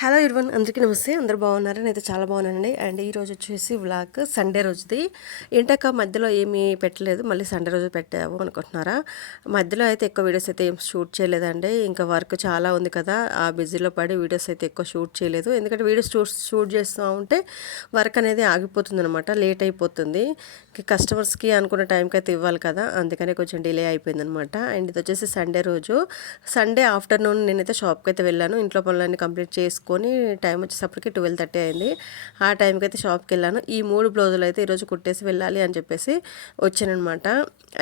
Hello ఇర్వన్ అందరికీ నమస్తే. అందరు బాగున్నారా? నేనైతే చాలా బాగున్నానండి. అండ్ ఈ రోజు వచ్చేసి వ్లాగ్ సండే రోజుది. ఏంటక్క మధ్యలో ఏమీ పెట్టలేదు. మళ్ళీ సండే రోజు పెట్టావు అనుకుంటున్నారా? మధ్యలో అయితే ఎక్కువ వీడియోస్ అయితే ఏం షూట్ చేయలేదండి. ఇంకా వర్క్ చాలా ఉంది కదా. ఆ బిజీలో పడి వీడియోస్ అయితే ఎక్కువ షూట్ చేయలేదు. ఎందుకంటే వీడియోస్ షూట్ షూట్ చేస్తూ ఉంటే వర్క్ అనేది ఆగిపోతుంది అనమాట లేట్ అయిపోతుంది. కస్టమర్స్కి అనుకున్న టైంకి అయితే ఇవ్వాలి కదా. అందుకనే కొంచెం డిలే అయిపోయింది అనమాట అండ్ ఇది వచ్చేసి సండే రోజు. సండే ఆఫ్టర్నూన్ నేనైతే షాప్కి అయితే వెళ్ళాను. ఇంట్లో పనులన్నీ కంప్లీట్ చేసుకొని టైం వచ్చేసప్పటికి ట్వెల్వ్ థర్టీ అయింది. ఆ టైంకి అయితే షాప్కి వెళ్ళాను. ఈ మూడు బ్లౌజులు అయితే ఈరోజు కుట్టేసి వెళ్ళాలి అని చెప్పేసి వచ్చానమాట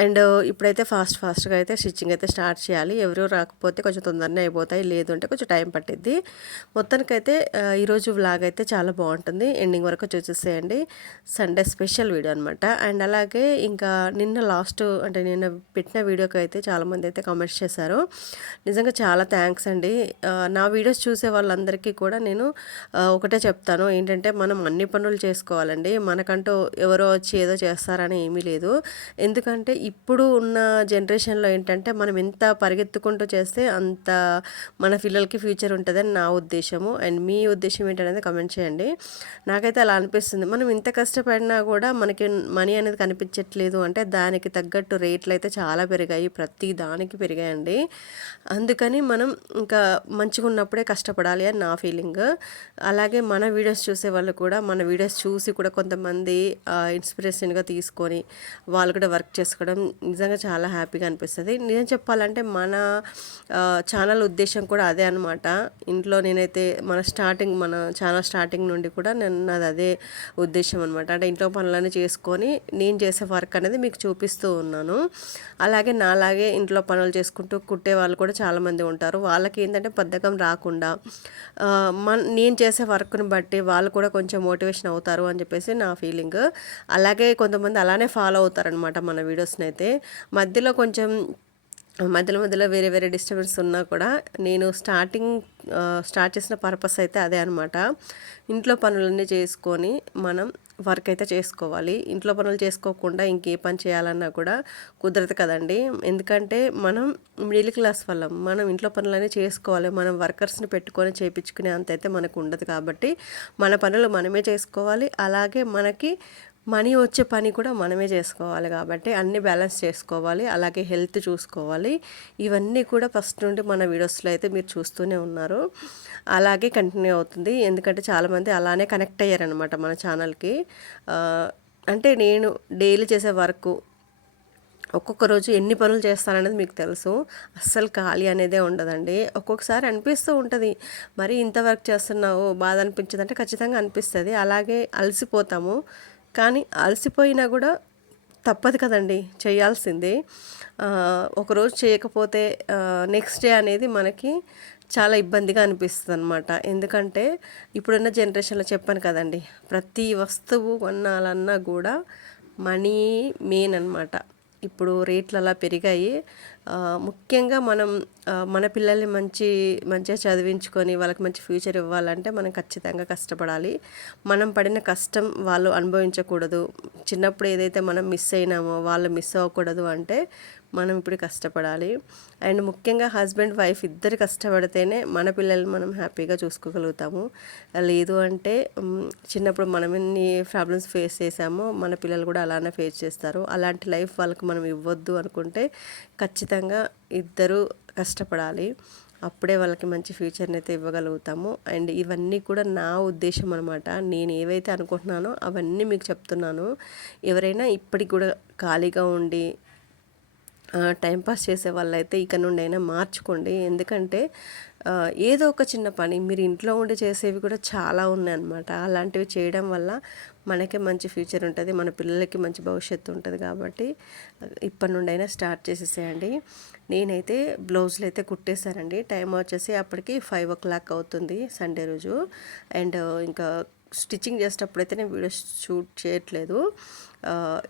అండ్ ఇప్పుడైతే ఫాస్ట్ ఫాస్ట్గా అయితే స్టిచ్చింగ్ అయితే స్టార్ట్ చేయాలి. ఎవరు రాకపోతే కొంచెం తొందరనే అయిపోతాయి. లేదు అంటే కొంచెం టైం పట్టిద్ది. మొత్తానికైతే ఈరోజు వ్లాగ్ అయితే చాలా బాగుంటుంది. ఎండింగ్ వరకు చూసేసేయండి. సండే స్పెషల్ వీడియో అనమాట అండ్ అలాగే ఇంకా నిన్న లాస్ట్ అంటే నిన్న పెట్టిన వీడియోకి అయితే చాలామంది అయితే కామెంట్స్ చేశారు. నిజంగా చాలా థ్యాంక్స్ అండి. నా వీడియోస్ చూసే వాళ్ళందరికీ కూడా నేను ఒకటే చెప్తాను. ఏంటంటే మనం అన్ని పనులు చేసుకోవాలండి. మనకంటూ ఎవరో వచ్చి ఏదో చేస్తారని ఏమీ లేదు. ఎందుకంటే ఇప్పుడు ఉన్న జనరేషన్లో ఏంటంటే మనం ఎంత పరిగెత్తుకుంటూ చేస్తే అంత మన పిల్లలకి ఫ్యూచర్ ఉంటుందని నా ఉద్దేశము. అండ్ మీ ఉద్దేశం ఏంటనేది కమెంట్ చేయండి. నాకైతే అలా అనిపిస్తుంది. మనం ఇంత కష్టపడినా కూడా మనకి మనీ అనేది కనిపించట్లేదు అంటే దానికి తగ్గట్టు రేట్లు అయితే చాలా పెరిగాయి. ప్రతి దానికి పెరిగాయండి. అందుకని మనం ఇంకా మంచిగా ఉన్నప్పుడే కష్టపడాలి అని నా ఫీలింగ్ ఫీలింగ్ అలాగే మన వీడియోస్ చూసే వాళ్ళు కూడా మన వీడియోస్ చూసి కూడా కొంతమంది ఇన్స్పిరేషన్గా తీసుకొని వాళ్ళు కూడా వర్క్ చేసుకోవడం నిజంగా చాలా హ్యాపీగా అనిపిస్తుంది. నిజం చెప్పాలంటే మన ఛానల్ ఉద్దేశం కూడా అదే అనమాట ఇంట్లో నేనైతే మన స్టార్టింగ్ మన ఛానల్ స్టార్టింగ్ నుండి కూడా నేను నాది అదే ఉద్దేశం అనమాట అంటే ఇంట్లో పనులన్నీ చేసుకొని నేను చేసే వర్క్ అనేది మీకు చూపిస్తూ ఉన్నాను. అలాగే నాలాగే ఇంట్లో పనులు చేసుకుంటూ కుట్టే వాళ్ళు కూడా చాలామంది ఉంటారు. వాళ్ళకి ఏంటంటే బద్ధకం రాకుండా మన నేను చేసే వర్క్ని బట్టి వాళ్ళు కూడా కొంచెం మోటివేషన్ అవుతారు అని చెప్పేసి నా ఫీలింగ్. అలాగే కొంతమంది అలానే ఫాలో అవుతారనమాట మన వీడియోస్ని అయితే. మధ్యలో కొంచెం మధ్యలో మధ్యలో వేరే వేరే డిస్టర్బెన్స్ ఉన్నా కూడా నేను స్టార్టింగ్ స్టార్ట్ చేసిన పర్పస్ అయితే అదే అనమాట ఇంట్లో పనులన్నీ చేసుకొని మనం వర్క్ అయితే చేసుకోవాలి. ఇంట్లో పనులు చేసుకోకుండా ఇంకే పని చేయాలన్నా కూడా కుదరదు కదండి. ఎందుకంటే మనం మిడిల్ క్లాస్ వాళ్ళం. మనం ఇంట్లో పనులన్నీ చేసుకోవాలి. మనం వర్కర్స్ని పెట్టుకొని చేయించుకునే అంత అయితే మనకు ఉండదు కాబట్టి మన పనులు మనమే చేసుకోవాలి. అలాగే మనకి మనీ వచ్చే పని కూడా మనమే చేసుకోవాలి కాబట్టి అన్ని బ్యాలెన్స్ చేసుకోవాలి అలాగే హెల్త్ చూసుకోవాలి. ఇవన్నీ కూడా ఫస్ట్ నుండి మన వీడియోస్లో అయితే మీరు చూస్తూనే ఉన్నారు. అలాగే కంటిన్యూ అవుతుంది. ఎందుకంటే చాలామంది అలానే కనెక్ట్ అయ్యారనమాట మన ఛానల్కి. అంటే నేను డైలీ చేసే వర్క్ ఒక్కొక్క రోజు ఎన్ని పనులు చేస్తాననేది మీకు తెలుసు. అస్సలు ఖాళీ అనేదే ఉండదండి. ఒక్కొక్కసారి అనిపిస్తూ ఉంటుంది. మరి ఇంత వర్క్ చేస్తున్నావు బాధ అనిపించదంటే ఖచ్చితంగా అనిపిస్తుంది. అలాగే అలసిపోతాము. కానీ అలసిపోయినా కూడా తప్పదు కదండి చేయాల్సిందే. ఒకరోజు చేయకపోతే నెక్స్ట్ డే అనేది మనకి చాలా ఇబ్బందిగా అనిపిస్తుంది అనమాట ఎందుకంటే ఇప్పుడున్న జనరేషన్లో చెప్పాను కదండి ప్రతి వస్తువు కొనాలన్నా కూడా మనీ మెయిన్ అనమాట ఇప్పుడు రేట్లు అలా పెరిగాయి ముఖ్యంగా మనం మన పిల్లల్ని మంచి మంచిగా చదివించుకొని వాళ్ళకి మంచి ఫ్యూచర్ ఇవ్వాలంటే మనం ఖచ్చితంగా కష్టపడాలి. మనం పడిన కష్టం వాళ్ళు అనుభవించకూడదు. చిన్నప్పుడు ఏదైతే మనం మిస్ అయినామో వాళ్ళు మిస్ అవ్వకూడదు అంటే మనం ఇప్పుడు కష్టపడాలి. అండ్ ముఖ్యంగా హస్బెండ్ వైఫ్ ఇద్దరు కష్టపడితేనే మన పిల్లల్ని మనం హ్యాపీగా చూసుకోగలుగుతాము. లేదు అంటే చిన్నప్పుడు మనం ఎన్ని ప్రాబ్లమ్స్ ఫేస్ చేసామో మన పిల్లలు కూడా అలానే ఫేస్ చేస్తారు. అలాంటి లైఫ్ వాళ్ళకి మనం ఇవ్వద్దు అనుకుంటే ఖచ్చితంగా ఖచ్చితంగా ఇద్దరు కష్టపడాలి. అప్పుడే వాళ్ళకి మంచి ఫ్యూచర్ని అయితే ఇవ్వగలుగుతాము. అండ్ ఇవన్నీ కూడా నా ఉద్దేశం అనమాట నేను ఏవైతే అనుకుంటున్నానో అవన్నీ మీకు చెప్తున్నాను. ఎవరైనా ఇప్పటికి కూడా ఖాళీగా ఉండి టైంపాస్ చేసే వాళ్ళైతే ఇక నుండి అయినా మార్చుకోండి. ఎందుకంటే ఏదో ఒక చిన్న పని మీరు ఇంట్లో ఉండి చేసేవి కూడా చాలా ఉన్నాయన్నమాట అలాంటివి చేయడం వల్ల మనకే మంచి ఫ్యూచర్ ఉంటుంది మన పిల్లలకి మంచి భవిష్యత్తు ఉంటుంది కాబట్టి ఇప్పటి నుండి అయినా స్టార్ట్ చేసేసేయండి. నేనైతే బ్లౌజులు అయితే కుట్టేశానండి. టైం వచ్చేసి అప్పటికి ఫైవ్ ఓ క్లాక్ అవుతుంది సండే రోజు. అండ్ ఇంకా స్టిచ్చింగ్ చేసేటప్పుడు అయితే నేను వీడియో షూట్ చేయట్లేదు.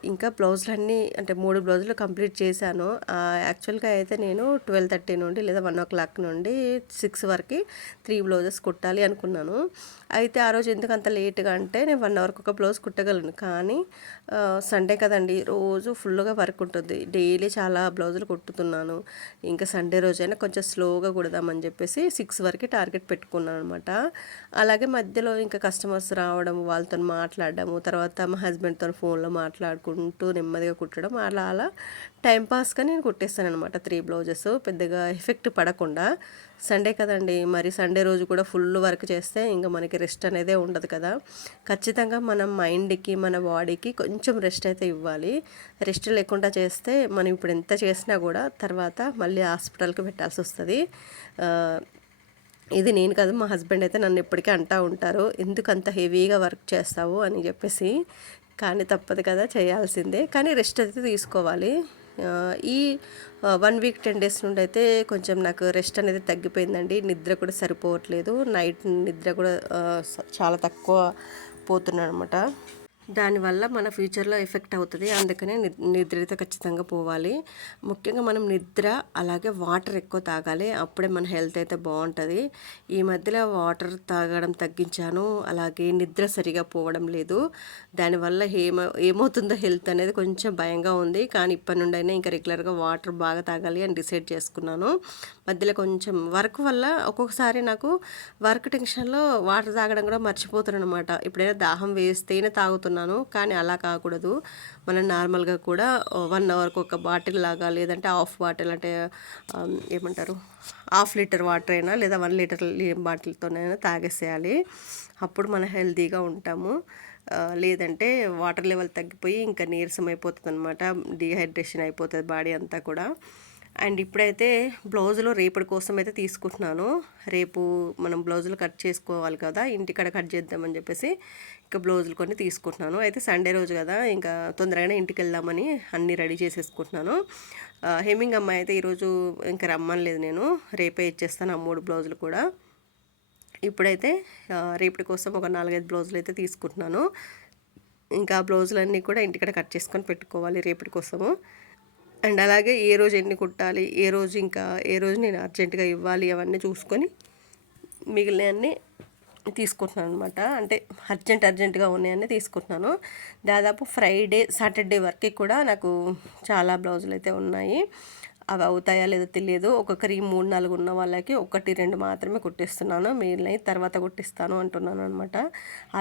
ఇంకా బ్లౌజులన్నీ అంటే మూడు బ్లౌజులు కంప్లీట్ చేశాను. ఆ, యాక్చువల్గా అయితే నేను ట్వెల్వ్ థర్టీ నుండి లేదా వన్ ఓ క్లాక్ నుండి సిక్స్ వరకు త్రీ బ్లౌజెస్ కుట్టాలి అనుకున్నాను. అయితే ఆ రోజు ఎందుకు అంత లేట్గా అంటే నేను వన్ అవర్కి ఒక బ్లౌజ్ కుట్టగలను. కానీ సండే కదండి రోజు ఫుల్గా వర్క్ ఉంటుంది. డైలీ చాలా బ్లౌజులు కుట్టుతున్నాను. ఇంకా సండే రోజైనా కొంచెం స్లోగా కుడదామని చెప్పేసి సిక్స్ వరకు టార్గెట్ పెట్టుకున్నాను అనమాట అలాగే మధ్యలో ఇంకా కస్టమర్స్ రావడం వాళ్ళతో మాట్లాడడము తర్వాత మా హస్బెండ్తో ఫోన్లో మాట్లాడుకుంటూ నెమ్మదిగా కుట్టడం అలా అలా టైంపాస్గా నేను కుట్టేస్తాను అనమాట త్రీ బ్లౌజెస్ పెద్దగా ఎఫెక్ట్ పడకుండా. సండే కదండి మరి సండే రోజు కూడా ఫుల్ వర్క్ చేస్తే ఇంకా మనకి రెస్ట్ అనేదే ఉండదు కదా. ఖచ్చితంగా మన మైండ్కి మన బాడీకి కొంచెం కొంచెం రెస్ట్ అయితే ఇవ్వాలి. రెస్ట్ లేకుండా చేస్తే మనం ఇప్పుడు ఎంత చేసినా కూడా తర్వాత మళ్ళీ హాస్పిటల్కి పెట్టాల్సి వస్తుంది. ఇది నేను కాదు మా హస్బెండ్ అయితే నన్ను ఎప్పటికీ అంటూ ఉంటారు. ఎందుకు అంత హెవీగా వర్క్ చేస్తావు అని చెప్పేసి. కానీ తప్పదు కదా చేయాల్సిందే. కానీ రెస్ట్ అయితే తీసుకోవాలి. ఈ వన్ వీక్ టెన్ డేస్ నుండి అయితే కొంచెం నాకు రెస్ట్ అనేది తగ్గిపోయిందండి. నిద్ర కూడా సరిపోవట్లేదు. నైట్ నిద్ర కూడా చాలా తక్కువ పోతున్నాను అనమాట దానివల్ల మన ఫ్యూచర్లో ఎఫెక్ట్ అవుతుంది. అందుకనే ని- నిద్ర అయితే ఖచ్చితంగా పోవాలి. ముఖ్యంగా మనం నిద్ర అలాగే వాటర్ ఎక్కువ తాగాలి. అప్పుడే మన హెల్త్ అయితే బాగుంటుంది ఈ మధ్యలో వాటర్ తాగడం తగ్గించాను. అలాగే నిద్ర సరిగా పోవడం లేదు. దానివల్ల ఏమో ఏమవుతుందో హెల్త్ అనేది కొంచెం భయంగా ఉంది. కానీ ఇప్పటి నుండి అయినా ఇంకా రెగ్యులర్గా వాటర్ బాగా తాగాలి అని డిసైడ్ చేసుకున్నాను. మధ్యలో కొంచెం వర్క్ వల్ల ఒక్కొక్కసారి నాకు వర్క్ టెన్షన్లో వాటర్ తాగడం కూడా మర్చిపోతున్నాను అనమాట ఎప్పుడైనా దాహం వేస్తేనే తాగుతున్నాను కానీ అలా కాకూడదు. మనం నార్మల్గా కూడా వన్ అవర్కి ఒక బాటిల్ లాగా లేదంటే హాఫ్ బాటిల్ అంటే ఏమంటారు? హాఫ్ లీటర్ వాటర్ అయినా లేదా వన్ లీటర్ బాటిల్తోనైనా తాగేసేయాలి. అప్పుడు మనం హెల్తీగా ఉంటాము. లేదంటే వాటర్ లెవెల్ తగ్గిపోయి ఇంకా నీరసం అయిపోతుంది అనమాట డిహైడ్రేషన్ అయిపోతుంది బాడీ అంతా కూడా. అండ్ ఇప్పుడైతే బ్లౌజులు రేపటి కోసం అయితే తీసుకుంటున్నాను. రేపు మనం బ్లౌజులు కట్ చేసుకోవాలి కదా ఇంటికాడ కట్ చేద్దామని చెప్పేసి ఇంకా బ్లౌజులు కొన్ని తీసుకుంటున్నాను. అయితే సండే రోజు కదా ఇంకా తొందరగానే ఇంటికి వెళ్దామని అన్నీ రెడీ చేసేసుకుంటున్నాను. హెమ్మింగ్ అమ్మాయి అయితే ఈరోజు ఇంకా రమ్మని లేదు నేను రేపే ఇచ్చేస్తాను ఆ మూడు బ్లౌజులు కూడా. ఇప్పుడైతే రేపటి కోసం ఒక నాలుగైదు బ్లౌజులు అయితే తీసుకుంటున్నాను. ఇంకా బ్లౌజులన్నీ కూడా ఇంటికాడ కట్ చేసుకొని పెట్టుకోవాలి రేపటి కోసము. అండ్ అలాగే ఏ రోజు ఎన్ని కుట్టాలి ఏ రోజు ఇంకా ఏ రోజు నేను అర్జెంటుగా ఇవ్వాలి అవన్నీ చూసుకొని మిగిలినవన్నీ తీసుకుంటున్నాను అనమాట అంటే అర్జెంట్ అర్జెంటుగా ఉన్నాయన్నీ తీసుకుంటున్నాను. దాదాపు ఫ్రైడే సాటర్డే వరకు కూడా నాకు చాలా బ్లౌజులు అయితే ఉన్నాయి. అవి అవుతాయా లేదో తెలియదు. ఒక్కొక్కరి మూడు నాలుగు ఉన్న వాళ్ళకి ఒకటి రెండు మాత్రమే కుట్టిస్తున్నాను. మిగిలినవి తర్వాత కుట్టిస్తాను అంటున్నాను అనమాట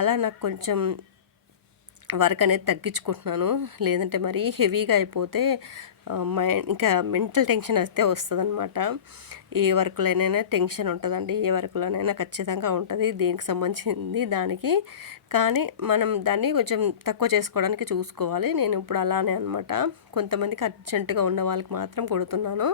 అలా నాకు కొంచెం వర్క్ అనేది తగ్గించుకుంటున్నాను. లేదంటే మరీ హెవీగా అయిపోతే మైండ్ ఇంకా మెంటల్ టెన్షన్ వస్తే వస్తుంది అనమాట ఏ వర్క్లోనైనా టెన్షన్ ఉంటుందండి. ఏ వర్క్లోనైనా ఖచ్చితంగా ఉంటుంది. దీనికి సంబంధించింది దానికి. కానీ మనం దాన్ని కొంచెం తక్కువ చేసుకోవడానికి చూసుకోవాలి. నేను ఇప్పుడు అలానే అనమాట కొంతమందికి అర్జెంటుగా ఉన్న వాళ్ళకి మాత్రం కొడుతున్నాను.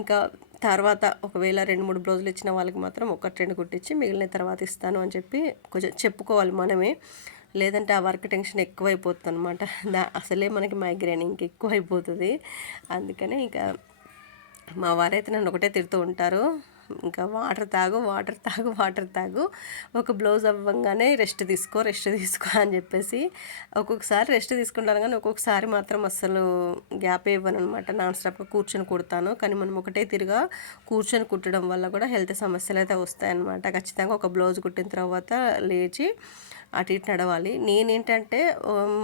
ఇంకా తర్వాత ఒకవేళ రెండు మూడు బ్లౌజులు ఇచ్చిన వాళ్ళకి మాత్రం ఒకటి రెండు కుట్టించి మిగిలిన తర్వాత ఇస్తాను అని చెప్పి కొంచెం చెప్పుకోవాలి మనమే. లేదంటే ఆ వర్క్ టెన్షన్ ఎక్కువైపోతుంది అనమాట దా అసలే మనకి మైగ్రేన్ ఇంక ఎక్కువ అయిపోతుంది అందుకనే ఇంకా మా వారైతే నన్ను ఒకటే తిడుతూ ఉంటారు. ఇంకా వాటర్ తాగు వాటర్ తాగు వాటర్ తాగు. ఒక బ్లౌజ్ అవ్వగానే రెస్ట్ తీసుకో రెస్ట్ తీసుకో అని చెప్పేసి ఒక్కొక్కసారి రెస్ట్ తీసుకుంటాను కానీ ఒక్కొక్కసారి మాత్రం అస్సలు గ్యాప్ ఇవ్వను అనమాట నాన్ స్టాప్గా కూర్చొని కుడతాను. కానీ మనం ఒకటే తిరిగా కూర్చొని కుట్టడం వల్ల కూడా హెల్త్ సమస్యలు అయితే వస్తాయన్నమాట. ఖచ్చితంగా ఒక బ్లౌజ్ కుట్టిన తర్వాత లేచి అటు ఇటు నడవాలి. నేనేంటంటే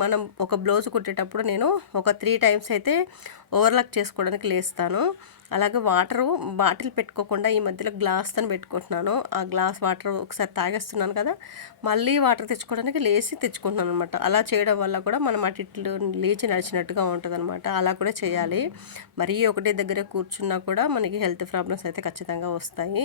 మనం ఒక బ్లౌజ్ కుట్టేటప్పుడు నేను ఒక త్రీ టైమ్స్ అయితే ఓవర్లాక్ చేసుకోవడానికి లేస్తాను. అలాగే వాటరు బాటిల్ పెట్టుకోకుండా ఈ మధ్యలో గ్లాస్తో పెట్టుకుంటున్నాను. ఆ గ్లాస్ వాటర్ ఒకసారి తాగేస్తున్నాను కదా మళ్ళీ వాటర్ తెచ్చుకోవడానికి లేచి తెచ్చుకుంటున్నాను అనమాట అలా చేయడం వల్ల కూడా మనం అటు ఇట్లు లేచి నడిచినట్టుగా ఉంటుంది అనమాట అలా కూడా చేయాలి. మరీ ఒకటే దగ్గర కూర్చున్నా కూడా మనకి హెల్త్ ప్రాబ్లమ్స్ అయితే ఖచ్చితంగా వస్తాయి.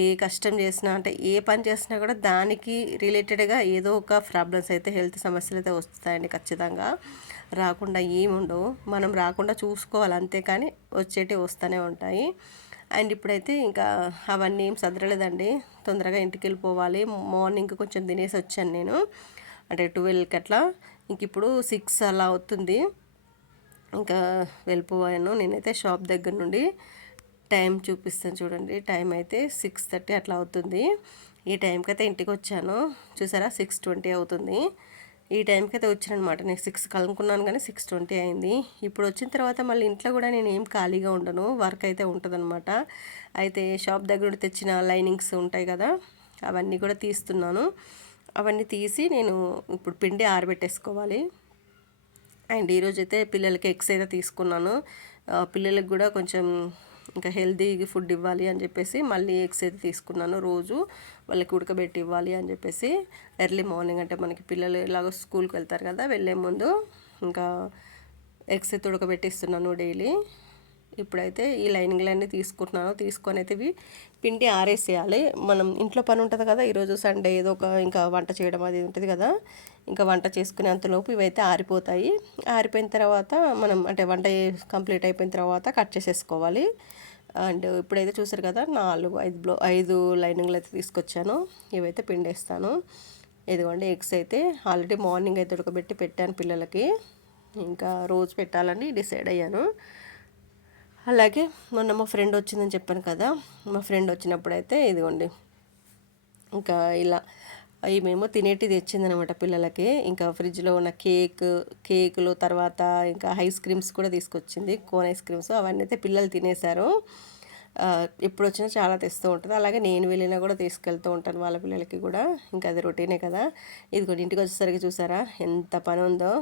ఏ కష్టం చేసినా అంటే ఏ పని చేసినా కూడా దానికి రిలేటెడ్గా ఏదో ఒక ప్రాబ్లమ్స్ అయితే హెల్త్ సమస్యలు అయితే వస్తాయండి ఖచ్చితంగా. రాకుండా ఏముండవు. మనం రాకుండా చూసుకోవాలి అంతేకాని వచ్చేటి వస్తూనే ఉంటాయి. అండ్ ఇప్పుడైతే ఇంకా అవన్నీ ఏం సదరలేదండి. తొందరగా ఇంటికి వెళ్ళిపోవాలి మార్నింగ్ కొంచెం తినేసి వచ్చాను నేను. అంటే ట్వెల్వ్కి అట్లా. ఇంక ఇప్పుడు సిక్స్ అలా అవుతుంది. ఇంకా వెళ్ళిపోయాను. నేనైతే షాప్ దగ్గర నుండి టైం చూపిస్తాను చూడండి. టైం అయితే సిక్స్ థర్టీ అట్లా అవుతుంది. ఈ టైంకి అయితే ఇంటికి వచ్చాను చూసారా? సిక్స్ ట్వంటీ అవుతుంది. ఈ టైంకి అయితే వచ్చానమాట నేను సిక్స్ కలుపుకున్నాను కానీ సిక్స్ ట్వంటీ అయింది. ఇప్పుడు వచ్చిన తర్వాత మళ్ళీ ఇంట్లో కూడా నేను ఏం ఖాళీగా ఉండను. వర్క్ అయితే ఉంటుందన్నమాట అయితే షాప్ దగ్గర నుండి తెచ్చిన లైనింగ్స్ ఉంటాయి కదా అవన్నీ కూడా తీస్తున్నాను. అవన్నీ తీసి నేను ఇప్పుడు పిండి ఆరబెట్టేసుకోవాలి. అండ్ ఈరోజు అయితే పిల్లలకి ఎగ్స్ అయితే తీసుకున్నాను. పిల్లలకి కూడా కొంచెం ఇంకా హెల్తీ ఫుడ్ ఇవ్వాలి అని చెప్పేసి మళ్ళీ ఎగ్స్ అయితే తీసుకున్నాను రోజు. వాళ్ళకి ఉడకబెట్టి ఇవ్వాలి అని చెప్పేసి ఎర్లీ మార్నింగ్ అంటే మనకి పిల్లలు ఎలాగో స్కూల్కి వెళ్తారు కదా వెళ్ళే ముందు ఇంకా ఎగ్స్ అయితే ఉడకబెట్టిస్తున్నాను డైలీ. ఇప్పుడైతే ఈ లైనింగ్లన్నీ తీసుకుంటున్నాను. తీసుకొని అయితే ఇవి పిండి ఆరేసేయాలి. మనం ఇంట్లో పని ఉంటుంది కదా ఈరోజు సండే ఏదో ఒక ఇంకా వంట చేయడం అది ఉంటుంది కదా ఇంకా వంట చేసుకునేంతలోపు ఇవైతే ఆరిపోతాయి. ఆరిపోయిన తర్వాత మనం అంటే వంట కంప్లీట్ అయిపోయిన తర్వాత కట్ చేసేసుకోవాలి. అండ్ ఇప్పుడైతే చూసారు కదా నాలుగు ఐదు బ్లో ఐదు లైనింగ్లు అయితే తీసుకొచ్చాను. ఇవైతే పిండేస్తాను. ఇదిగోండి ఎగ్స్ అయితే ఆల్రెడీ మార్నింగ్ అయితే ఉడకబెట్టి పెట్టాను పిల్లలకి. ఇంకా రోజు పెట్టాలని డిసైడ్ అయ్యాను. అలాగే మొన్న మా ఫ్రెండ్ వచ్చిందని చెప్పాను కదా మా ఫ్రెండ్ వచ్చినప్పుడు అయితే ఇదిగోండి ఇంకా ఇలా అవి మేము తినేటి తెచ్చిందనమాట పిల్లలకి. ఇంకా ఫ్రిడ్జ్లో ఉన్న కేక్ కేకులు తర్వాత ఇంకా ఐస్ క్రీమ్స్ కూడా తీసుకొచ్చింది. కోన్ ఐస్ క్రీమ్స్ అవన్నీ అయితే పిల్లలు తినేశారు. ఎప్పుడు వచ్చినా చాలా తెస్తూ ఉంటుంది. అలాగే నేను వెళ్ళినా కూడా తీసుకెళ్తూ ఉంటాను వాళ్ళ పిల్లలకి కూడా. ఇంకా అది రొటీనే కదా. ఇది కూడా ఇంటికి వచ్చేసరికి చూసారా? ఎంత పని ఉందో.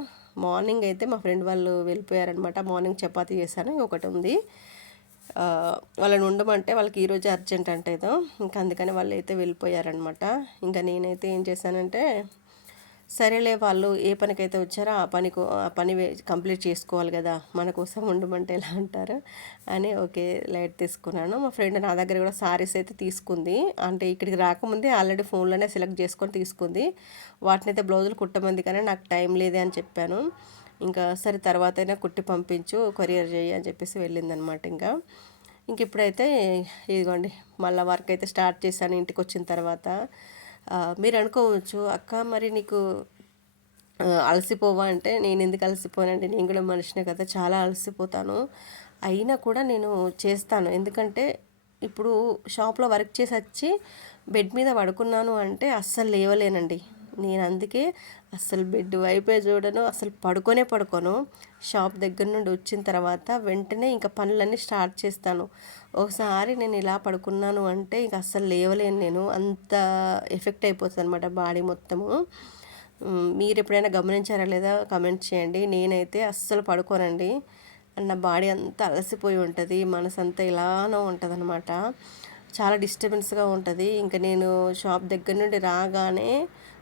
మార్నింగ్ అయితే మా ఫ్రెండ్ వాళ్ళు వెళ్ళిపోయారనమాట. మార్నింగ్ చపాతీ చేశాను ఒకటి ఉంది. వాళ్ళని ఉండమంటే వాళ్ళకి ఈరోజు అర్జెంట్ అంటే ఏదో. ఇంకా అందుకని వాళ్ళు అయితే వెళ్ళిపోయారనమాట ఇంకా నేనైతే ఏం చేశానంటే సరేలే వాళ్ళు ఏ పనికైతే వచ్చారో ఆ పని ఆ పని కంప్లీట్ చేసుకోవాలి కదా మన కోసం ఉండమంటే ఎలా అంటారు? అని ఓకే లైట్ తీసుకున్నాను. మా ఫ్రెండ్ నా దగ్గర కూడా సారీస్ అయితే తీసుకుంది. అంటే ఇక్కడికి రాకముందే ఆల్రెడీ ఫోన్లోనే సెలెక్ట్ చేసుకొని తీసుకుంది. వాటిని అయితే బ్లౌజులు కుట్టమంది కానీ నాకు టైం లేదే అని చెప్పాను. ఇంకా సరే తర్వాత అయినా కుట్టి పంపించు కొరియర్ చేయి అని చెప్పేసి వెళ్ళిందనమాట ఇంకా. ఇంక ఇప్పుడైతే ఇదిగోండి మళ్ళీ వర్క్ అయితే స్టార్ట్ చేశాను ఇంటికి వచ్చిన తర్వాత. మీరు అనుకోవచ్చు అక్క మరి నీకు అలసిపోవా? అంటే నేను ఎందుకు అలసిపోనండి నేను కూడా మనిషినే కదా చాలా అలసిపోతాను. అయినా కూడా నేను చేస్తాను. ఎందుకంటే ఇప్పుడు షాప్లో వర్క్ చేసి వచ్చి బెడ్ మీద పడుకున్నాను అంటే అస్సలు లేవలేనండి. నేను అందుకే అసలు బెడ్ వైపే చూడను అసలు పడుకొనే పడుకోను. షాప్ దగ్గర నుండి వచ్చిన తర్వాత వెంటనే ఇంకా పనులన్నీ స్టార్ట్ చేస్తాను. ఒకసారి నేను ఇలా పడుకున్నాను అంటే ఇంకా అస్సలు లేవలేను నేను. అంత ఎఫెక్ట్ అయిపోతుంది అనమాట బాడీ మొత్తము. మీరు ఎప్పుడైనా గమనించారా లేదా? కమెంట్ చేయండి. నేనైతే అస్సలు పడుకోనండి. నా బాడీ అంతా అలసిపోయి ఉంటుంది. మనసు అంతా ఇలానో ఉంటుంది అనమాట చాలా డిస్టర్బెన్స్గా ఉంటుంది. ఇంకా నేను షాప్ దగ్గర నుండి రాగానే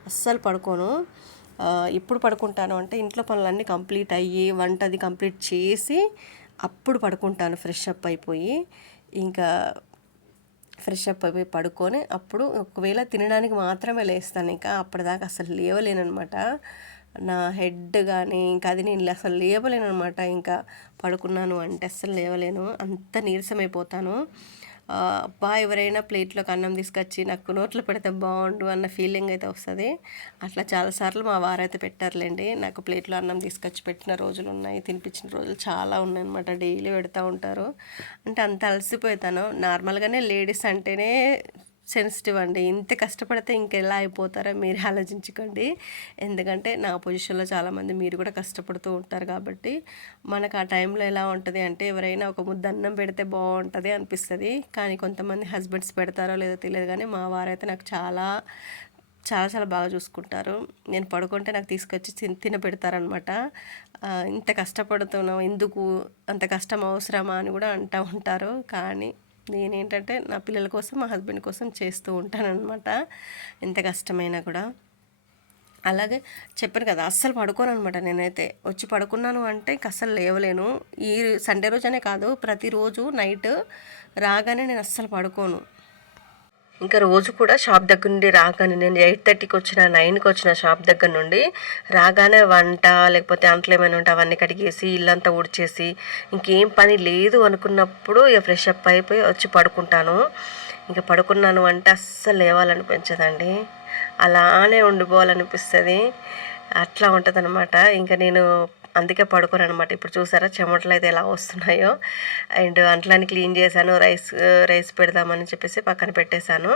అస్సలు పడుకోను. ఇప్పుడు ఎప్పుడు పడుకుంటాను అంటే ఇంట్లో పనులన్నీ కంప్లీట్ అయ్యి వంట అది కంప్లీట్ చేసి అప్పుడు పడుకుంటాను ఫ్రెష్ అప్ అయిపోయి. ఇంకా ఫ్రెష్ అప్ అయిపోయి పడుకొని అప్పుడు ఒకవేళ తినడానికి మాత్రమే లేస్తాను. ఇంకా అప్పటిదాకా అసలు లేవలేనమాట నా హెడ్ కానీ ఇంకా అది నేను అసలు లేవలేను అనమాట ఇంకా పడుకున్నాను అంటే అస్సలు లేవలేను. అంత నీరసమైపోతాను అయిపోతాను. అబ్బా ఎవరైనా ప్లేట్లోకి అన్నం తీసుకొచ్చి నాకు నోట్లో పెడితే బాగుండు అన్న ఫీలింగ్ అయితే వస్తుంది. అట్లా చాలాసార్లు మా వారైతే పెట్టారులేండి. నాకు ప్లేట్లో అన్నం తీసుకొచ్చి పెట్టిన రోజులు ఉన్నాయి తినిపించిన రోజులు చాలా ఉన్నాయి అనమాట డైలీ పెడతా ఉంటారు. అంటే అంత అలసిపోతాను నార్మల్గానే లేడీస్ అంటేనే సెన్సిటివ్ అండి. ఇంత కష్టపడితే ఇంకెలా అయిపోతారో మీరు ఆలోచించుకోండి. ఎందుకంటే నా పొజిషన్లో చాలామంది మీరు కూడా కష్టపడుతూ ఉంటారు కాబట్టి మనకు ఆ టైంలో ఎలా ఉంటుంది అంటే ఎవరైనా ఒక ముద్ద అన్నం పెడితే బాగుంటుంది అనిపిస్తుంది. కానీ కొంతమంది హస్బెండ్స్ పెడతారో లేదో తెలియదు కానీ మా వారైతే నాకు చాలా చాలా చాలా బాగా చూసుకుంటారు. నేను పడుకుంటే నాకు తీసుకొచ్చి తిన తినపెడతారనమాట ఇంత కష్టపడుతున్నాం ఎందుకు అంత కష్టం అవసరమా అని కూడా అంటూ ఉంటారు. కానీ నేనేంటంటే నా పిల్లల కోసం మా హస్బెండ్ కోసం చేస్తూ ఉంటానన్నమాట. ఎంత కష్టమైనా కూడా. అలాగే చెప్పాను కదా అస్సలు పడుకోను అనమాట నేనైతే. వచ్చి పడుకున్నాను అంటే ఇంక అస్సలు లేవలేను. ఈ సండే రోజనే కాదు ప్రతిరోజు నైట్ రాగానే నేను అస్సలు పడుకోను. ఇంకా రోజు కూడా షాప్ దగ్గర నుండి రాగానే నేను ఎయిట్ థర్టీకి వచ్చిన నైన్కి వచ్చిన షాప్ దగ్గర నుండి రాగానే వంట లేకపోతే అంట్లు ఏమైనా ఉంటే అవన్నీ కడిగేసి ఇల్లంతా ఉడిచేసి ఇంకేం పని లేదు అనుకున్నప్పుడు ఇక ఫ్రెష్ అప్ అయిపోయి వచ్చి పడుకుంటాను. ఇంకా పడుకున్నాను అంటే అస్సలు లేవాలనిపించదండి. అలానే ఉండిపోవాలనిపిస్తుంది. అట్లా ఉంటుంది అనమాట ఇంకా నేను అందుకే పడుకోను అనమాట ఇప్పుడు చూసారా చెమటలు అయితే ఎలా వస్తున్నాయో. అండ్ అంట్లని క్లీన్ చేశాను. రైస్ రైస్ పెడదామని చెప్పేసి పక్కన పెట్టేశాను.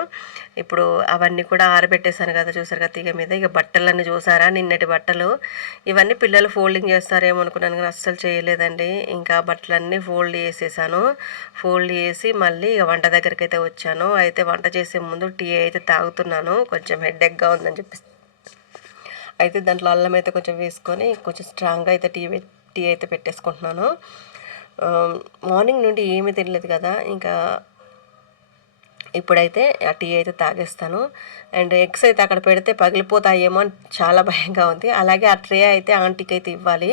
ఇప్పుడు అవన్నీ కూడా ఆరబెట్టేశాను కదా చూసారు కదా తీగ మీద. ఇక బట్టలన్నీ చూసారా? నిన్నటి బట్టలు. ఇవన్నీ పిల్లలు ఫోల్డింగ్ చేస్తారేమో అనుకున్నాను కానీ అస్సలు చేయలేదండి. ఇంకా బట్టలన్నీ ఫోల్డ్ చేసేసాను. ఫోల్డ్ చేసి మళ్ళీ ఇక వంట దగ్గరికి అయితే వచ్చాను. అయితే వంట చేసే ముందు టీ అయితే తాగుతున్నాను. కొంచెం హెడ్ఎక్గా ఉందని చెప్పేసి అయితే దాంట్లో అల్లం అయితే కొంచెం వేసుకొని కొంచెం స్ట్రాంగ్గా అయితే టీ టీ అయితే పెట్టేసుకుంటున్నాను. మార్నింగ్ నుండి ఏమీ తినలేదు కదా ఇంకా ఇప్పుడైతే ఆ టీ అయితే తాగేస్తాను. అండ్ ఎగ్స్ అయితే అక్కడ పెడితే పగిలిపోతాయేమో అని చాలా భయంగా ఉంది. అలాగే ఆ ట్రే అయితే ఆంటీకి అయితే ఇవ్వాలి.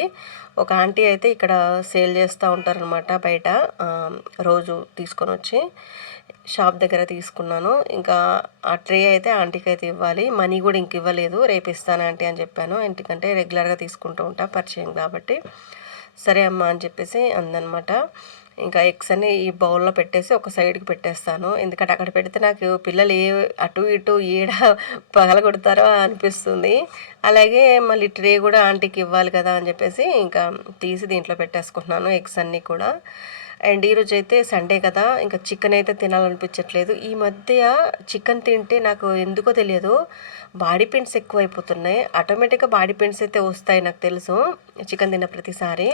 ఒక ఆంటీ అయితే ఇక్కడ సేల్ చేస్తూ ఉంటారనమాట బయట రోజు తీసుకొని వచ్చి షాప్ దగ్గర తీసుకున్నాను. ఇంకా ఆ ట్రే అయితే ఆంటీకి అయితే ఇవ్వాలి. మనీ కూడా ఇంక ఇవ్వలేదు. రేపు ఇస్తాను ఆంటీ అని చెప్పాను. ఎందుకంటే రెగ్యులర్గా తీసుకుంటూ ఉంటా పరిచయం కాబట్టి. సరే అమ్మా అని చెప్పేసి అందనమాట ఇంకా ఎగ్స్ అన్ని ఈ బౌల్లో పెట్టేసి ఒక సైడ్కి పెట్టేస్తాను. ఎందుకంటే అక్కడ పెడితే నాకు పిల్లలు ఏ అటు ఇటు ఈడ పగల కొడతారో అనిపిస్తుంది. అలాగే మళ్ళీ ట్రే కూడా ఆంటీకి ఇవ్వాలి కదా అని చెప్పేసి ఇంకా తీసి దీంట్లో పెట్టేసుకుంటున్నాను ఎగ్స్ అన్నీ కూడా. అండ్ ఈరోజు అయితే సండే కదా ఇంకా చికెన్ అయితే తినాలనిపించట్లేదు. ఈ మధ్య చికెన్ తింటే నాకు ఎందుకో తెలియదు బాడీ పెయిన్స్ ఎక్కువైపోతున్నాయి. ఆటోమేటిక్గా బాడీ పెయిన్స్ అయితే వస్తాయి నాకు తెలుసు చికెన్ తిన్న ప్రతిసారి.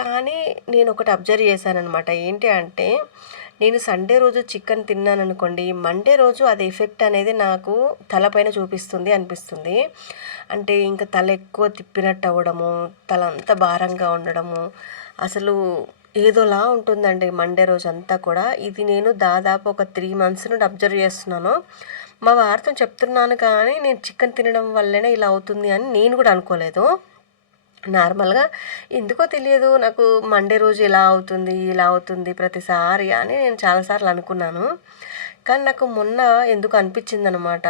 కానీ నేను ఒకటి అబ్జర్వ్ చేశానమాట ఏంటి అంటే నేను సండే రోజు చికెన్ తిన్నాను అనుకోండి మండే రోజు అది ఎఫెక్ట్ అనేది నాకు తలపైన చూపిస్తుంది అనిపిస్తుంది. అంటే ఇంకా తల ఎక్కువ తిప్పినట్టు అవ్వడము తల అంతా భారంగా ఉండడము అసలు ఏదోలా ఉంటుందండి మండే రోజు అంతా కూడా. ఇది నేను దాదాపు ఒక త్రీ మంత్స్ నుండి అబ్జర్వ్ చేస్తున్నాను. మా వారితో చెప్తున్నాను కానీ నేను చికెన్ తినడం వల్లనే ఇలా అవుతుంది అని నేను కూడా అనుకోలేదు. నార్మల్గా ఎందుకో తెలియదు. నాకు మండే రోజు ఇలా అవుతుంది ఇలా అవుతుంది ప్రతిసారి అని నేను చాలాసార్లు అనుకున్నాను. కానీ నాకు మొన్న ఎందుకు అనిపించింది అనమాట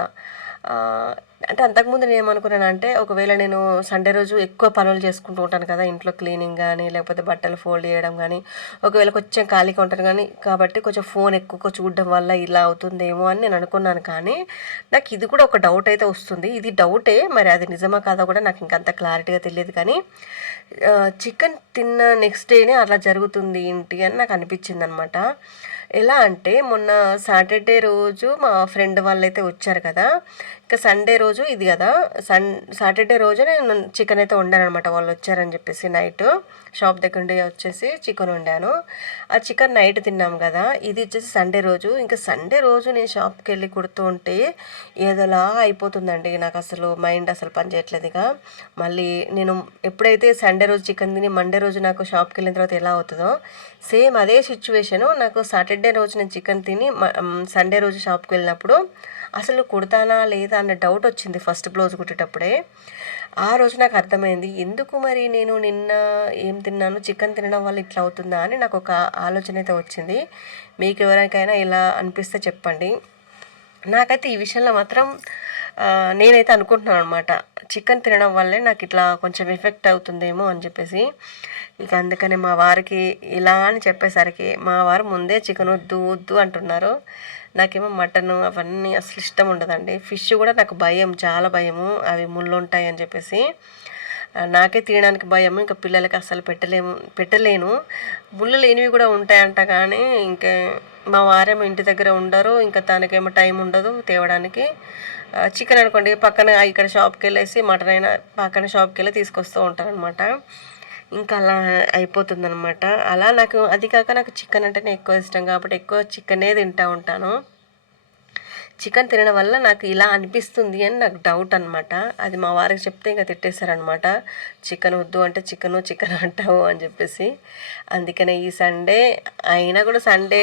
అంటే అంతకుముందు నేను ఏమనుకున్నాను అంటే ఒకవేళ నేను సండే రోజు ఎక్కువ పనులు చేసుకుంటూ ఉంటాను కదా ఇంట్లో క్లీనింగ్ కానీ లేకపోతే బట్టలు ఫోల్డ్ చేయడం కానీ ఒకవేళ కొంచెం ఖాళీగా ఉంటాను కానీ కాబట్టి కొంచెం ఫోన్ ఎక్కువ చూడడం వల్ల ఇలా అవుతుందేమో అని నేను అనుకున్నాను. కానీ నాకు ఇది కూడా ఒక డౌట్ అయితే వస్తుంది. ఇది డౌటే మరి అది నిజమా కాదా కూడా నాకు ఇంకంత క్లారిటీగా తెలియదు. కానీ చికెన్ తిన్న నెక్స్ట్ డేనే అలా జరుగుతుంది ఏంటి అని నాకు అనిపించింది అనమాట ఎలా అంటే మొన్న సాటర్డే రోజు మా ఫ్రెండ్ వాళ్ళు అయితే వచ్చారు కదా ఇంకా సండే రోజు ఇది కదా సన్ సాటర్డే రోజు నేను చికెన్ అయితే వండాను అనమాట వాళ్ళు వచ్చారని చెప్పేసి నైట్. షాప్ దగ్గర నుండి వచ్చేసి చికెన్ వండాను. ఆ చికెన్ నైట్ తిన్నాం కదా ఇది వచ్చేసి సండే రోజు. ఇంకా సండే రోజు నేను షాప్కి వెళ్ళి కుడుతూ ఉంటే ఏదోలా అయిపోతుందండి. నాకు అసలు మైండ్ అసలు పనిచేయట్లేదుగా మళ్ళీ నేను ఎప్పుడైతే సండే రోజు చికెన్ తిని మండే రోజు నాకు షాప్కి వెళ్ళిన తర్వాత ఎలా అవుతుందో సేమ్ అదే సిచ్యువేషను. నాకు సాటర్డే రోజు నేను చికెన్ తిని సండే రోజు షాప్కి వెళ్ళినప్పుడు అసలు కుడతానా లేదా అన్న డౌట్ వచ్చింది ఫస్ట్ బ్లౌజ్ కుట్టేటప్పుడే. ఆ రోజు నాకు అర్థమైంది. ఎందుకు మరి నేను నిన్న ఏం తిన్నాను చికెన్ తినడం వల్ల ఇట్లా అవుతుందా అని నాకు ఒక ఆలోచన అయితే వచ్చింది. మీకు ఎవరికైనా ఇలా అనిపిస్తే చెప్పండి. నాకైతే ఈ విషయంలో మాత్రం నేనైతే అనుకుంటున్నాను అనమాట చికెన్ తినడం వల్లే నాకు ఇట్లా కొంచెం ఎఫెక్ట్ అవుతుందేమో అని చెప్పేసి. ఇక అందుకని మా వారికి ఇలా అని చెప్పేసరికి మా వారు ముందే చికెన్ వద్దు వద్దు అంటున్నారు. నాకేమో మటన్ అవన్నీ అసలు ఇష్టం ఉండదండి. ఫిష్ కూడా నాకు భయం చాలా భయము. అవి ముళ్ళు ఉంటాయి అని చెప్పేసి. నాకే తినడానికి భయం. ఇంకా పిల్లలకి అసలు పెట్టలేము పెట్టలేను. ముళ్ళు లేనివి కూడా ఉంటాయంట కానీ ఇంకా మా వారేమో ఇంటి దగ్గర ఉండరు. ఇంకా తనకేమో టైం ఉండదు తేవడానికి. చికెన్ అనుకోండి పక్కన ఇక్కడ షాప్కి వెళ్ళేసి మటన్ అయినా పక్కన షాప్కి వెళ్ళి తీసుకొస్తూ ఉంటారనమాట ఇంకా అలా అయిపోతుంది అనమాట అలా నాకు అది కాక నాకు చికెన్ అంటేనే ఎక్కువ ఇష్టం కాబట్టి ఎక్కువ చికెనే తింటూ ఉంటాను. చికెన్ తినడం వల్ల నాకు ఇలా అనిపిస్తుంది అని నాకు డౌట్ అనమాట అది మా వారికి చెప్తే ఇంకా తిట్టేశారనమాట చికెన్ వద్దు అంటే చికెను చికెన్ అంటావు అని చెప్పేసి. అందుకనే ఈ సండే అయినా కూడా సండే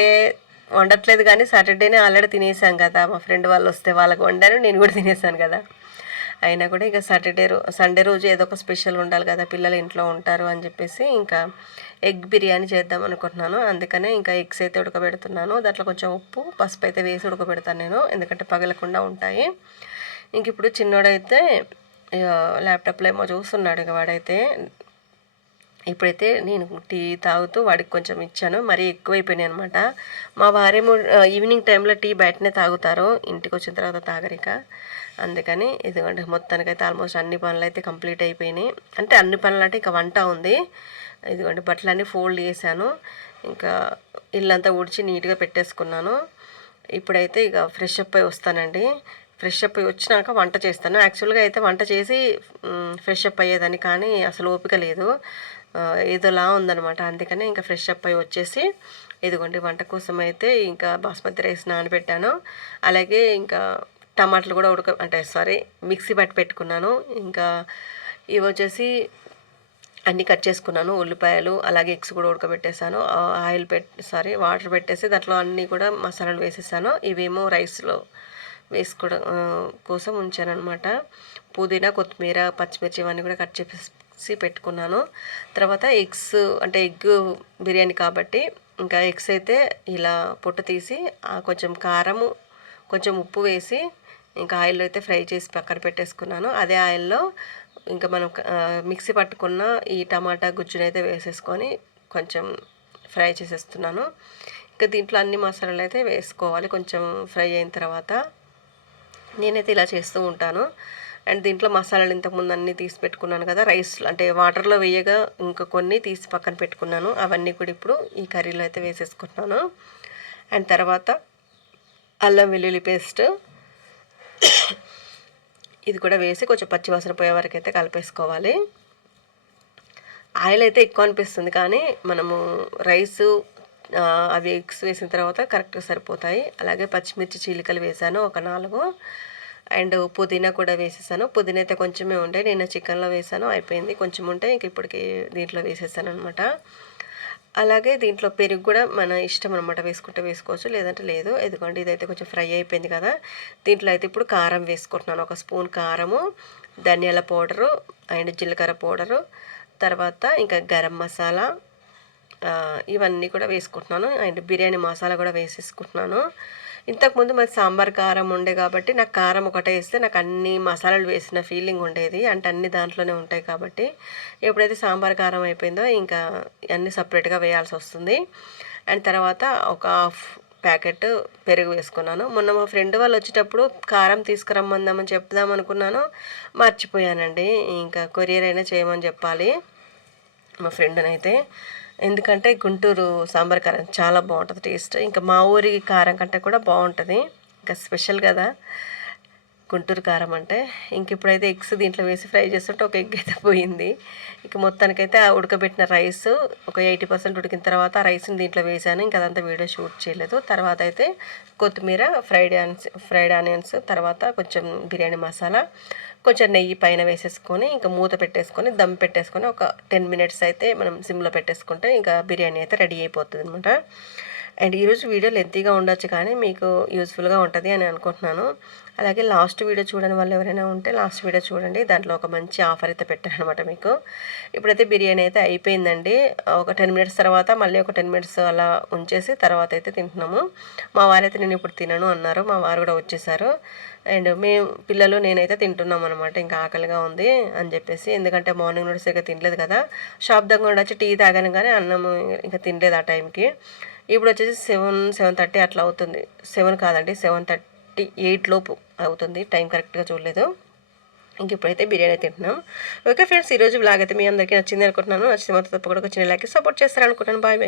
వండట్లేదు కానీ సాటర్డేనే ఆల్రెడీ తినేసాం కదా. మా ఫ్రెండ్ వాళ్ళు వస్తే వాళ్ళకి వండాను నేను కూడా తినేసాను కదా. అయినా కూడా ఇక సాటర్డే రో సండే రోజు ఏదో ఒక స్పెషల్ ఉండాలి కదా పిల్లలు ఇంట్లో ఉంటారు అని చెప్పేసి ఇంకా ఎగ్ బిర్యానీ చేద్దాం అనుకుంటున్నాను. అందుకనే ఇంకా ఎగ్స్ అయితే ఉడకబెడుతున్నాను. దాంట్లో కొంచెం ఉప్పు పసుపు అయితే వేసి ఉడకబెడతాను నేను ఎందుకంటే పగలకుండా ఉంటాయి. ఇంక ఇప్పుడు చిన్నోడైతే ల్యాప్టాప్లో ఏమో చూస్తున్నాడు ఇక వాడైతే. ఇప్పుడైతే నేను టీ తాగుతూ వాడికి కొంచెం ఇచ్చాను. మరీ ఎక్కువైపోయినాయి అనమాట మా వారేమో ఈవినింగ్ టైంలో టీ బయటనే తాగుతారు. ఇంటికి వచ్చిన తర్వాత తాగరిక. అందుకని ఇదిగోండి మొత్తానికైతే ఆల్మోస్ట్ అన్ని పనులు అయితే కంప్లీట్ అయిపోయినాయి. అంటే అన్ని పనులు అంటే ఇంకా వంట ఉంది. ఇదిగోండి బట్టలన్నీ ఫోల్డ్ చేశాను. ఇంకా ఇల్లంతా ఉడిచి నీట్గా పెట్టేసుకున్నాను. ఇప్పుడైతే ఇక ఫ్రెష్ అప్ అయి వస్తానండి. ఫ్రెష్ అప్ అయి వచ్చినాక వంట చేస్తాను. యాక్చువల్గా అయితే వంట చేసి ఫ్రెష్ అప్ అయ్యేదాన్ని కానీ అసలు ఓపిక లేదు. ఏదోలా ఉందనమాట అందుకనే ఇంకా ఫ్రెష్ అప్ అయి వచ్చేసి ఇదిగోండి వంట కోసం అయితే ఇంకా బాస్మతి రైస్ నానబెట్టాను. అలాగే ఇంకా టమాటాలు కూడా ఉడక అంటే సారీ మిక్సీ పట్టి పెట్టుకున్నాను. ఇంకా ఇవి వచ్చేసి అన్నీ కట్ చేసుకున్నాను ఉల్లిపాయలు అలాగే ఎగ్స్ కూడా ఉడకబెట్టేసాను ఆయిల్ పెట్ సారీ వాటర్ పెట్టేసి దాంట్లో అన్నీ కూడా మసాలాలు వేసేసాను. ఇవేమో రైస్లో వేసుకోవడం కోసం ఉంచాను అనమాట పుదీనా కొత్తిమీర పచ్చిమిర్చి ఇవన్నీ కూడా కట్ చేసి పెట్టుకున్నాను. తర్వాత ఎగ్స్ అంటే ఎగ్ బిర్యానీ కాబట్టి ఇంకా ఎగ్స్ అయితే ఇలా పొట్టు తీసి ఆ, కొంచెం కారము కొంచెం ఉప్పు వేసి ఇంకా ఆయిల్లో అయితే ఫ్రై చేసి పక్కన పెట్టేసుకున్నాను. అదే ఆయిల్లో ఇంకా మనం మిక్సీ పట్టుకున్న ఈ టమాటా గుజ్జునైతే అయితే వేసేసుకొని కొంచెం ఫ్రై చేసేస్తున్నాను. ఇంకా దీంట్లో అన్ని మసాలాలు అయితే వేసుకోవాలి కొంచెం ఫ్రై అయిన తర్వాత. నేనైతే ఇలా చేస్తూ ఉంటాను. అండ్ దీంట్లో మసాలాలు ఇంతకుముందు అన్నీ తీసి పెట్టుకున్నాను కదా రైస్ అంటే వాటర్లో వేయగా ఇంకా కొన్ని తీసి పక్కన పెట్టుకున్నాను. అవన్నీ కూడా ఇప్పుడు ఈ కర్రీలో అయితే వేసేసుకుంటున్నాను. అండ్ తర్వాత అల్లం వెల్లుల్లి పేస్ట్. ఇది కూడా వేసి కొంచెం పచ్చివాసన పోయే వరకు అయితే కలిపేసుకోవాలి. ఆయిల్ అయితే ఎక్కువ అనిపిస్తుంది కానీ మనము రైసు అవి ఎగ్స్ వేసిన తర్వాత కరెక్ట్గా సరిపోతాయి. అలాగే పచ్చిమిర్చి చీలికలు వేసాను ఒక నాలుగు. అండ్ పుదీనా కూడా వేసేసాను. పుదీనా అయితే కొంచెమే ఉండే నేను చికెన్లో వేసాను అయిపోయింది. కొంచెం ఉంటే ఇంక ఇప్పటికి దీంట్లో వేసేసాను అనమాట అలాగే దీంట్లో పెరుగు కూడా మన ఇష్టం అనమాట వేసుకుంటే వేసుకోవచ్చు లేదంటే లేదు. ఎందుకంటే ఇదైతే కొంచెం ఫ్రై అయిపోయింది కదా. దీంట్లో అయితే ఇప్పుడు కారం వేసుకుంటున్నాను. ఒక స్పూన్ కారము ధనియాల పౌడరు అండ్ జీలకర్ర పౌడరు. తర్వాత ఇంకా గరం మసాలా ఇవన్నీ కూడా వేసుకుంటున్నాను. అండ్ బిర్యానీ మసాలా కూడా వేసేసుకుంటున్నాను. ఇంతకుముందు మాది సాంబార్ కారం ఉండే కాబట్టి నాకు కారం ఒకటే వేస్తే నాకు అన్ని మసాలాలు వేసిన ఫీలింగ్ ఉండేది. అంటే అన్ని దాంట్లోనే ఉంటాయి కాబట్టి ఎప్పుడైతే సాంబార్ కారం అయిపోయిందో ఇంకా అన్నీ సపరేట్గా వేయాల్సి వస్తుంది. అండ్ తర్వాత ఒక హాఫ్ ప్యాకెట్ పెరుగు వేసుకున్నాను. మొన్న మా ఫ్రెండ్ వాళ్ళు వచ్చేటప్పుడు కారం తీసుకురమ్మందామని చెప్దాం అనుకున్నాను. మర్చిపోయానండి. ఇంకా కొరియర్ అయినా చేయమని చెప్పాలి. మా ఫ్రెండ్ని అయితే ఎందుకంటే గుంటూరు సాంబార్ కారం చాలా బాగుంటుంది టేస్ట్. ఇంకా మా ఊరి కారం కంటే కూడా బాగుంటుంది. ఇంకా స్పెషల్ కదా. గుంటూరు కారం అంటే ఇంక ఇప్పుడైతే ఎగ్స్ దీంట్లో వేసి ఫ్రై చేస్తుంటే ఒక ఎగ్ అయితే పోయింది. ఇక మొత్తానికైతే ఆ ఉడకబెట్టిన రైస్ ఒక ఎయిటీ పర్సెంట్ ఉడికిన తర్వాత ఆ రైస్ని దీంట్లో వేసాను. ఇంకా అదంతా వీడియో షూట్ చేయలేదు. తర్వాత అయితే కొత్తిమీర ఫ్రైడ్ ఆనియన్స్ ఫ్రైడ్ ఆనియన్స్ తర్వాత కొంచెం బిర్యానీ మసాలా కొంచెం నెయ్యి పైన వేసేసుకొని ఇంకా మూత పెట్టేసుకొని దమ్ పెట్టేసుకొని ఒక టెన్ మినిట్స్ అయితే మనం సిమ్లో పెట్టేసుకుంటే ఇంకా బిర్యానీ అయితే రెడీ అయిపోతుంది అనమాట అండ్ ఈరోజు వీడియో లెంతీగా ఉండొచ్చు కానీ మీకు యూస్ఫుల్గా ఉంటుంది అని అనుకుంటున్నాను. అలాగే లాస్ట్ వీడియో చూడని వాళ్ళు ఎవరైనా ఉంటే లాస్ట్ వీడియో చూడండి. దాంట్లో ఒక మంచి ఆఫర్ అయితే పెట్టారనమాట మీకు. ఇప్పుడైతే బిర్యానీ అయితే అయిపోయిందండి. ఒక టెన్ మినిట్స్ తర్వాత మళ్ళీ ఒక టెన్ మినిట్స్ అలా ఉంచేసి తర్వాత అయితే తింటున్నాము. మా వారైతే నేను ఇప్పుడు తినను అన్నారు. మా వారు కూడా వచ్చేసారు. అండ్ మేము పిల్లలు నేనైతే తింటున్నాం అనమాట ఇంకా ఆకలిగా ఉంది అని చెప్పేసి. ఎందుకంటే మార్నింగ్ నుండి సరిగ్గా తినలేదు కదా. షాప్ దగ్గర నుండి వచ్చి టీ తాగాను కానీ అన్నం ఇంకా తినలేదు ఆ టైంకి. ఇప్పుడు వచ్చేసి సెవెన్ సెవెన్ థర్టీ అట్లా అవుతుంది. సెవెన్ కాదండి సెవెన్ థర్టీ ఎయిట్ లోపు అవుతుంది. టైం కరెక్ట్గా చూడలేదు. ఇంక ఇప్పుడైతే బిర్యానీ తింటున్నాం. ఓకే ఫ్రెండ్స్ ఈరోజు బ్లాగ్ అయితే మీ అందరికీ నచ్చింది అనుకుంటున్నాను. నచ్చితే మాత్రం తప్పకుండా ఒక చిన్న లైక్ సపోర్ట్ చేస్తారనుకుంటున్నాను. Bye bye